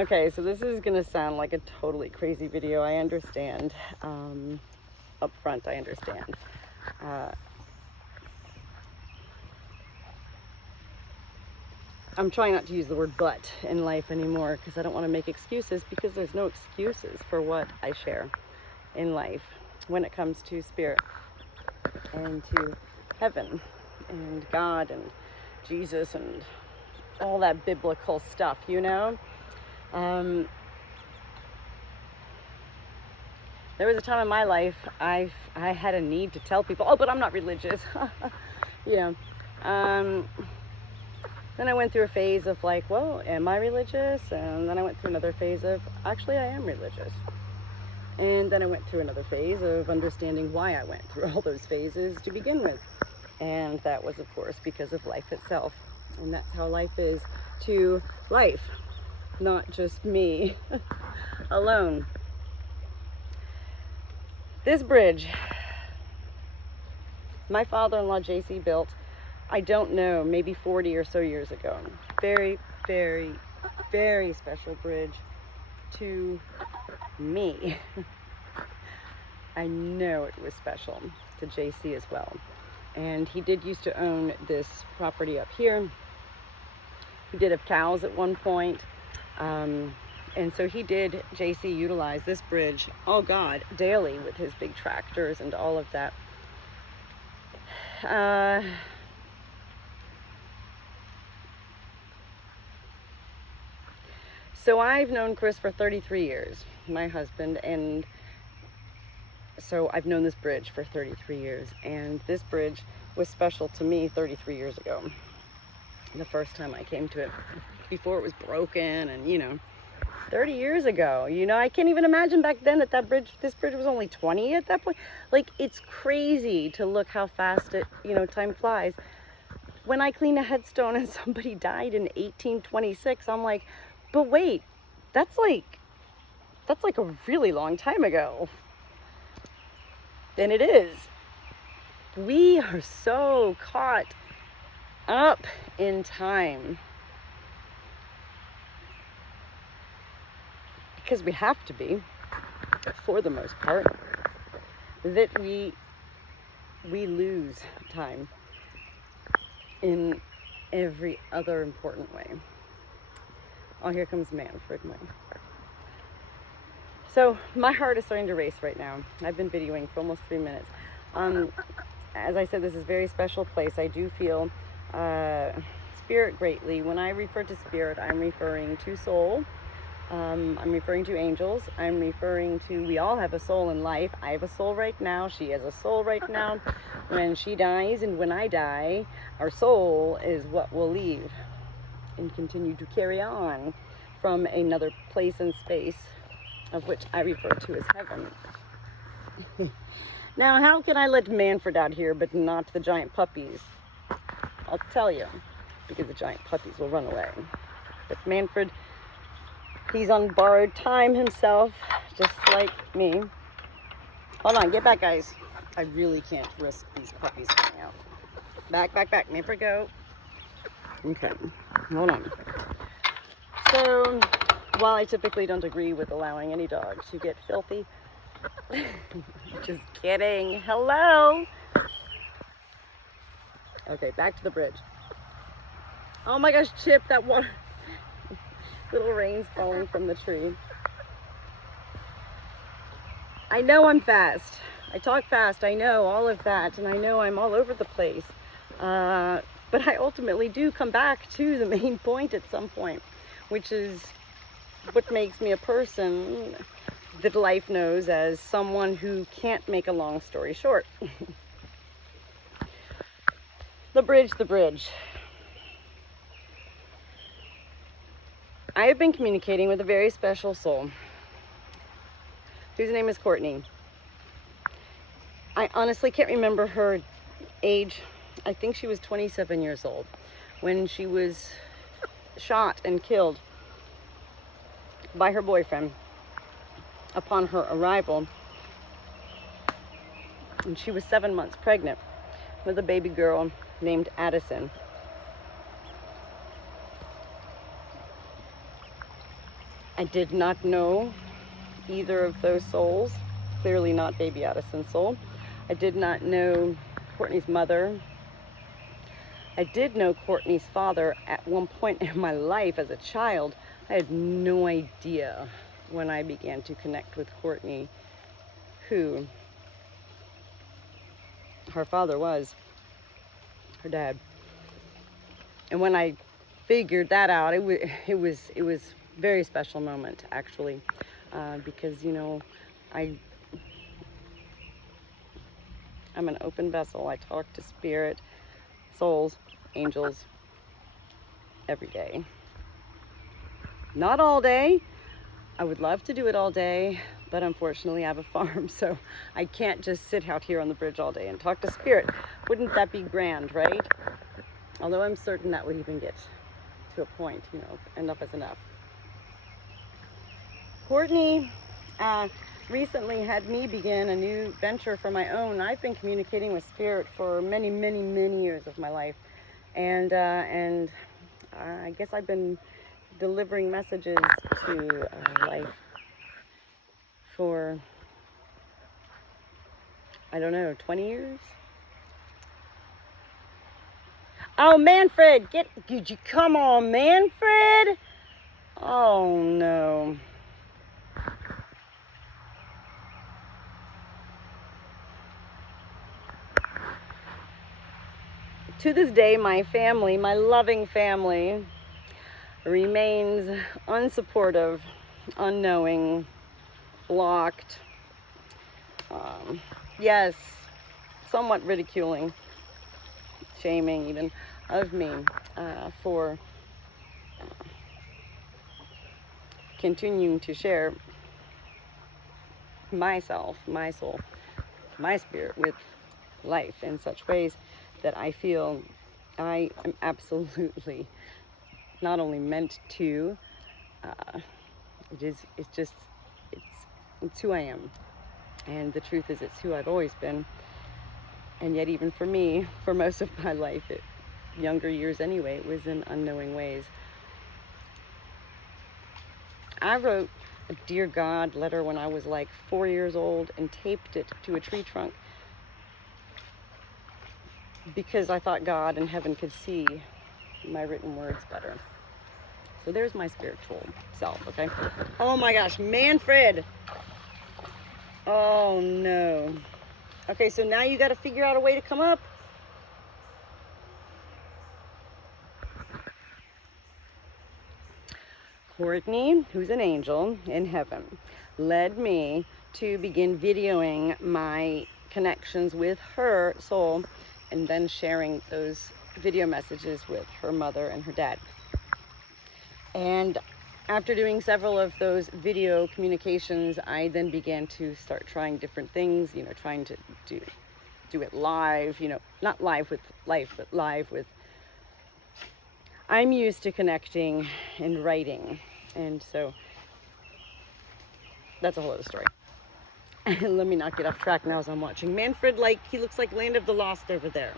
Okay, so this is gonna sound like a totally crazy video. I understand. Up front, I understand. I'm trying not to use the word but in life anymore because I don't want to make excuses, because there's no excuses for what I share in life when it comes to spirit and to heaven and God and Jesus and all that biblical stuff, you know? There was a time in my life I had a need to tell people, oh, but I'm not religious, you know. Then I went through a phase of like, well, am I religious? And then I went through another phase of, actually, I am religious. And then I went through another phase of understanding why I went through all those phases to begin with. And that was, of course, because of life itself. And that's how life is to life, not just me alone. This bridge, my father-in-law, JC, built, I don't know, maybe 40 or so years ago. Very, very, very special bridge to me. I know it was special to JC as well. And he did used to own this property up here. He did have cows at one point. And so he did, JC, utilize this bridge, oh God, daily with his big tractors and all of that. So I've known Chris for 33 years, my husband, and so I've known this bridge for 33 years, and this bridge was special to me 33 years ago. The first time I came to it, before it was broken, and you know, 30 years ago, you know, I can't even imagine back then that this bridge was only 20 at that point. Like, it's crazy to look how fast it, you know, time flies. When I clean a headstone and somebody died in 1826, I'm like, but wait, that's like a really long time ago. And it is. We are so caught up in time. Because we have to be, for the most part, that we lose time in every other important way. Oh, here comes Manfred. So my heart is starting to race right now. I've been videoing for almost 3 minutes. As I said, this is a very special place. I do feel spirit greatly. When I refer to spirit, I'm referring to soul. I'm referring to angels. I'm referring to, we all have a soul in life. I have a soul right now. She has a soul right now. When she dies and when I die, our soul is what will leave and continue to carry on from another place and space, of which I refer to as heaven. Now, how can I let Manfred out here but not the giant puppies? I'll tell you, because the giant puppies will run away. But Manfred, he's on borrowed time himself, just like me. Hold on, get back, guys. I really can't risk these puppies coming out. Back, back, back. Manfred, go. Okay, hold on. So, while I typically don't agree with allowing any dog to get filthy, just kidding. Hello. Okay, back to the bridge. Oh my gosh, Chip, that water. Little rain's falling from the tree. I know I'm fast. I talk fast. I know all of that. And I know I'm all over the place. But I ultimately do come back to the main point at some point, which is what makes me a person that life knows as someone who can't make a long story short. The bridge, the bridge. I have been communicating with a very special soul whose name is Courtney. I honestly can't remember her age. I think she was 27 years old when she was shot and killed by her boyfriend upon her arrival. And she was 7 months pregnant with a baby girl named Addison. I did not know either of those souls, clearly not baby Addison's soul. I did not know Courtney's mother. I did know Courtney's father at one point in my life as a child. I had no idea when I began to connect with Courtney who her father was, her dad. And when I figured that out, it was a very special moment, actually, because, you know, I'm an open vessel. I talk to spirit, souls, angels every day. Not all day. I would love to do it all day, but unfortunately I have a farm, so I can't just sit out here on the bridge all day and talk to spirit. Wouldn't that be grand, right? Although I'm certain that would even get to a point, you know, enough is enough. Courtney recently had me begin a new venture for my own. I've been communicating with spirit for many, many, many years of my life, and I guess I've been delivering messages to life for, I don't know, 20 years? Oh, Manfred, did you come on, Manfred? Oh, no. To this day, my family, my loving family, remains unsupportive, unknowing, blocked, yes, somewhat ridiculing, shaming even of me for continuing to share myself, my soul, my spirit with life in such ways that I feel I am absolutely not only meant to, it's who I am. And the truth is, it's who I've always been. And yet, even for me, for most of my life, younger years anyway, it was in unknowing ways. I wrote a Dear God letter when I was like 4 years old and taped it to a tree trunk because I thought God and heaven could see my written words better. So there's my spiritual self, okay? Oh my gosh, Manfred! Oh no. Okay, so now you got to figure out a way to come up. Courtney, who's an angel in heaven, led me to begin videoing my connections with her soul and then sharing those video messages with her mother and her dad. And after doing several of those video communications, I then began to start trying different things, you know, trying to do it live, you know, not live with life, but live with, I'm used to connecting and writing. And so that's a whole other story. Let me not get off track now as I'm watching Manfred. Like, he looks like Land of the Lost over there.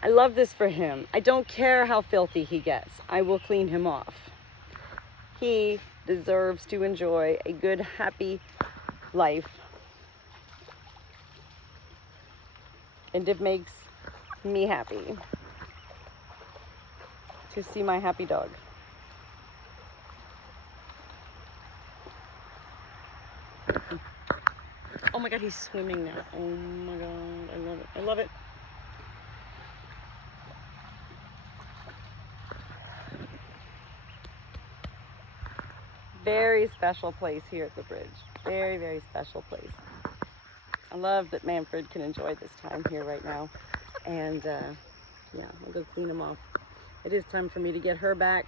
I love this for him. I don't care how filthy he gets. I will clean him off. He deserves to enjoy a good, happy life. And it makes me happy to see my happy dog. Oh my God, he's swimming now. Oh my God, I love it. I love it. Very special place here at the bridge. Very, very special place. I love that Manfred can enjoy this time here right now. And yeah, I'll go clean him off. It is time for me to get her back.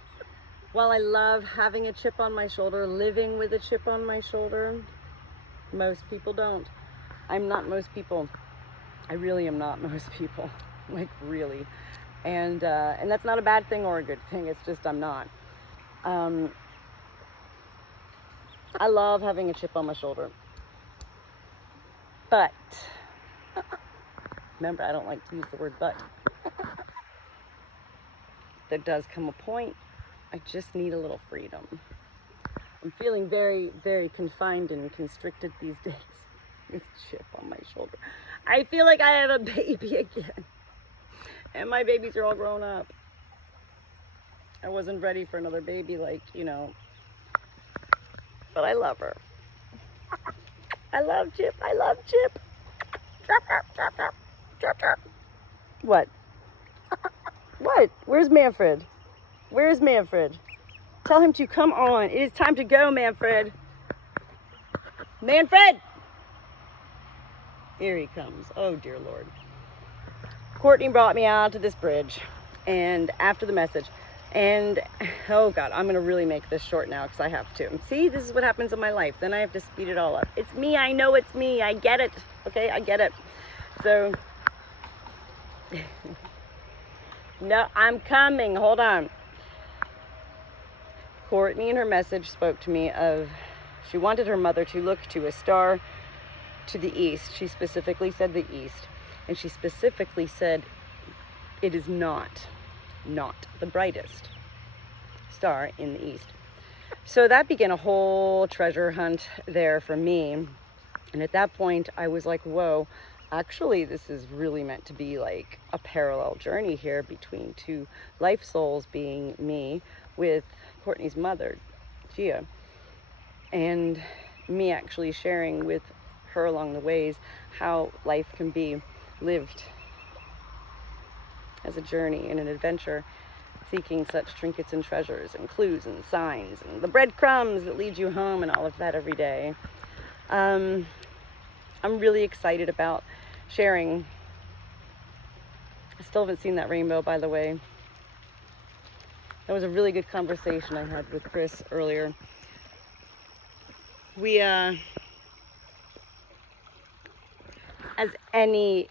While I love having a chip on my shoulder, living with a chip on my shoulder, most people don't. I'm not most people. I really am not most people. Like, really. And that's not a bad thing or a good thing. It's just I'm not. I love having a chip on my shoulder. But, remember, I don't like to use the word but. There does come a point I just need a little freedom. I'm feeling very, very confined and constricted these days. This chip on my shoulder. I feel like I have a baby again. And my babies are all grown up. I wasn't ready for another baby, like, you know. But I love her. I love Chip. I love Chip. What? What? Where's Manfred? Where's Manfred? Tell him to come on. It is time to go, Manfred. Manfred! Here he comes. Oh, dear Lord. Courtney brought me out to this bridge, and after the message, and oh God, I'm gonna really make this short now because I have to. See, this is what happens in my life. Then I have to speed it all up. It's me, I know it's me, I get it. Okay, I get it. So, no, I'm coming, hold on. Courtney in her message spoke to me of, she wanted her mother to look to a star to the east. She specifically said the east. And she specifically said it is not the brightest star in the east. So that began a whole treasure hunt there for me. And at that point, I was like, whoa, actually, this is really meant to be like a parallel journey here between two life souls, being me with Courtney's mother, Gia, and me actually sharing with her along the ways how life can be lived as a journey and an adventure, seeking such trinkets and treasures and clues and signs and the breadcrumbs that lead you home and all of that every day. I'm really excited about sharing. I still haven't seen that rainbow, by the way. That was a really good conversation I had with Chris earlier. We, as any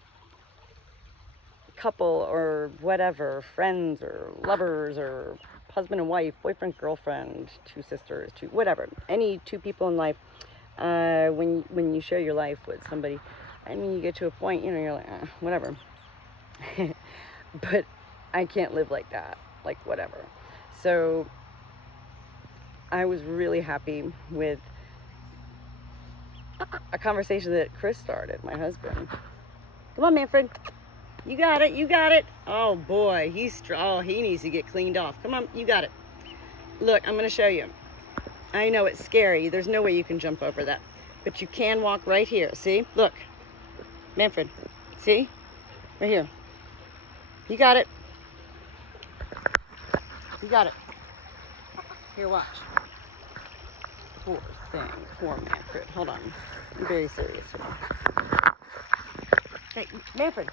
couple or whatever, friends or lovers or husband and wife, boyfriend, girlfriend, two sisters, two, whatever, any two people in life, when you share your life with somebody, I mean, you get to a point, you know, you're like, whatever. But I can't live like that, like whatever. So I was really happy with a conversation that Chris started, my husband. Come on, Manfred. You got it, you got it. Oh boy, he needs to get cleaned off. Come on, you got it. Look, I'm gonna show you. I know it's scary. There's no way you can jump over that. But you can walk right here, see? Look, Manfred, see? Right here. You got it. You got it. Here, watch. Poor thing, poor Manfred. Hold on, I'm very serious here. Hey, Manfred.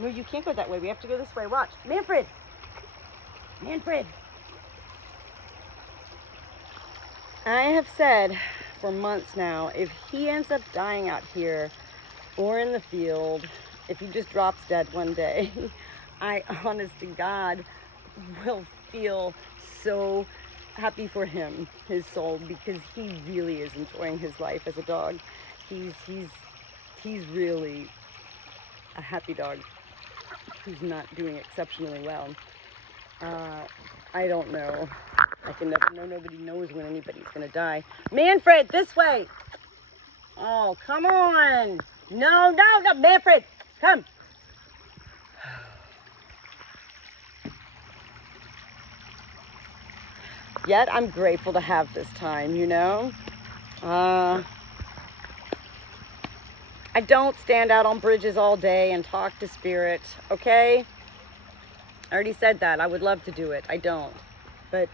No, you can't go that way. We have to go this way. Watch. Manfred! Manfred! I have said for months now, if he ends up dying out here or in the field, if he just drops dead one day, I, honest to God, will feel so happy for him, his soul, because he really is enjoying his life as a dog. He's really a happy dog who's not doing exceptionally well. I don't know. I can never know. Nobody knows when anybody's gonna die. Manfred, this way. Oh, come on. No, Manfred, come. Yet I'm grateful to have this time, you know. I don't stand out on bridges all day and talk to spirit, okay? I already said that. I would love to do it. I don't. But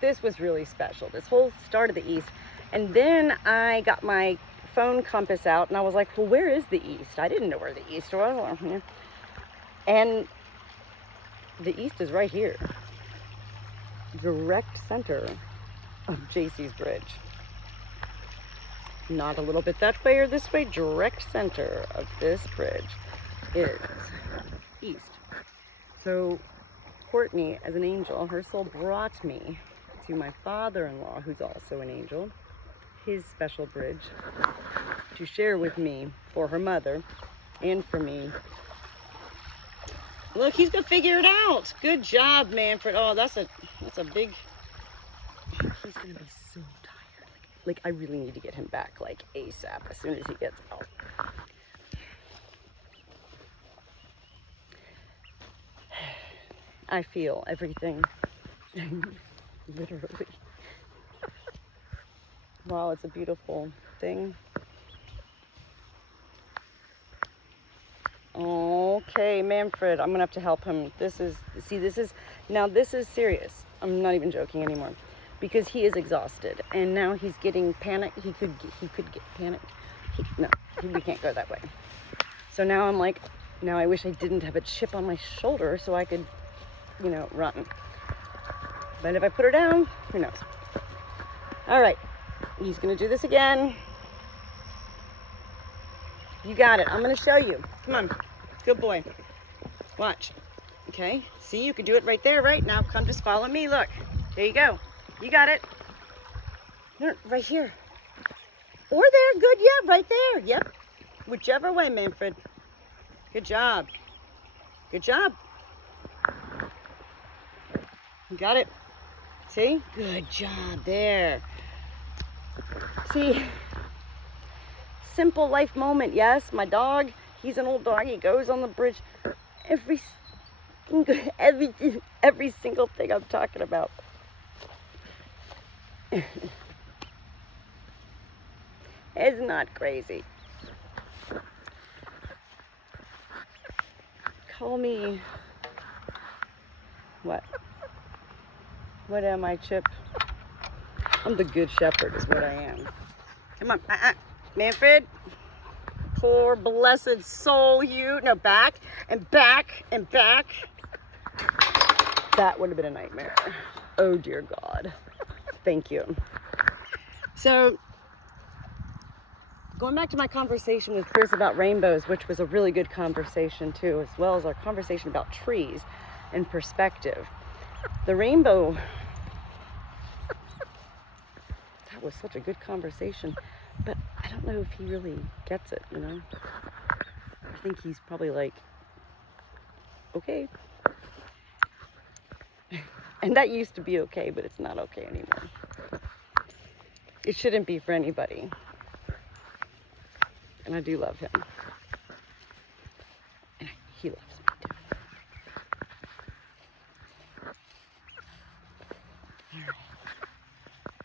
this was really special. This whole start of the East. And then I got my phone compass out and I was like, well, where is the East? I didn't know where the East was. And the East is right here. Direct center of JC's Bridge. Not a little bit that way or this way. Direct center of this bridge is east. So Courtney, as an angel, her soul brought me to my father-in-law, who's also an angel, his special bridge, to share with me for her mother and for me. Look, he's gonna figure it out. Good job, Manfred. Oh, that's a big he's gonna be so tired. Like I really need to get him back like ASAP as soon as he gets out. I feel everything. Literally. Wow, it's a beautiful thing. Okay, Manfred, I'm gonna have to help him. This is serious. I'm not even joking anymore, because he is exhausted and now he's getting panicked. He could get panicked. We can't go that way. So now I'm like, now I wish I didn't have a chip on my shoulder so I could, you know, run. But if I put her down, who knows? All right, he's gonna do this again. You got it. I'm gonna show you. Come on, good boy. Watch. Okay, see, you can do it right there, right? Now come, just follow me, look. There you go. You got it. No, right here. Or there, good, yeah, right there, yep. Whichever way, Manfred. Good job. Good job. You got it. See? Good job there. See? Simple life moment, yes. My dog, he's an old dog. He goes on the bridge. Every single thing I'm talking about. It's not crazy. Call me. What? What am I, Chip? I'm the good shepherd is what I am. Come on, Manfred. Poor blessed soul, you. No, back and back and back. That would have been a nightmare. Oh dear God. Thank you. So, going back to my conversation with Chris about rainbows, which was a really good conversation too, as well as our conversation about trees and perspective. The rainbow, that was such a good conversation, but I don't know if he really gets it, you know? I think he's probably like, okay. And that used to be okay, but it's not okay anymore. It shouldn't be for anybody. And I do love him. And he loves me.